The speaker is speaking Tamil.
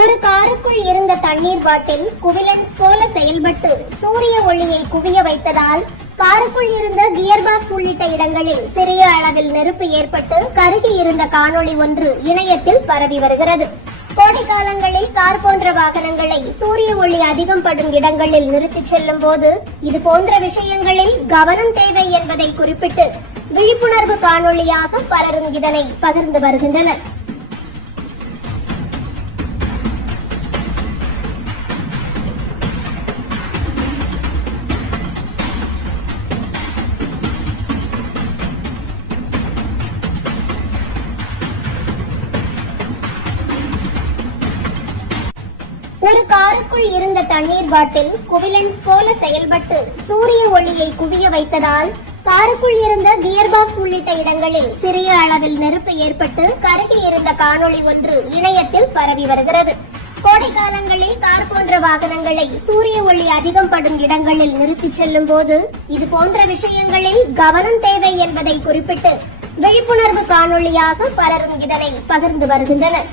ஒரு காருக்குள் இருந்த தண்ணீர் பாட்டில் குவிலன்ஸ் போல செயல்பட்டு சூரிய ஒளியை குவிய வைத்ததால் காருக்குள் இருந்த கியர் பாக்ஸ் உள்ளிட்ட இடங்களில் சிறிய அளவில் நெருப்பு ஏற்பட்டு கருகி இருந்த காணொளி ஒன்று இணையத்தில் பரவி வருகிறது. கோடை காலங்களில் கார் போன்ற வாகனங்களை சூரிய ஒளி அதிகம் படும் இடங்களில் நிறுத்திச் செல்லும் போது இது போன்ற விஷயங்களில் கவனம் தேவை என்பதை குறிப்பிட்டு விழிப்புணர்வு காணொளியாக பலரும் இதனை பகிர்ந்து வருகின்றனர். ஒரு காருக்குள் இருந்த தண்ணீர் பாட்டில் குவிலன்ஸ் போல செயல்பட்டு சூரிய ஒளியை குவிய வைத்ததால் காருக்குள் இருந்த கியர் பாக்ஸ் உள்ளிட்ட இடங்களில் சிறிய அளவில் நெருப்பு ஏற்பட்டு கருகி இருந்த காணொளி ஒன்று இணையத்தில் பரவி வருகிறது. கோடை காலங்களில் கார் போன்ற வாகனங்களை சூரிய ஒளி அதிகம் படும் இடங்களில் நிறுத்திச் செல்லும் போது இது போன்ற விஷயங்களில் கவனம் தேவை என்பதை குறிப்பிட்டு விழிப்புணர்வு காணொளியாக பலரும் இதனை பகிர்ந்து வருகின்றனர்.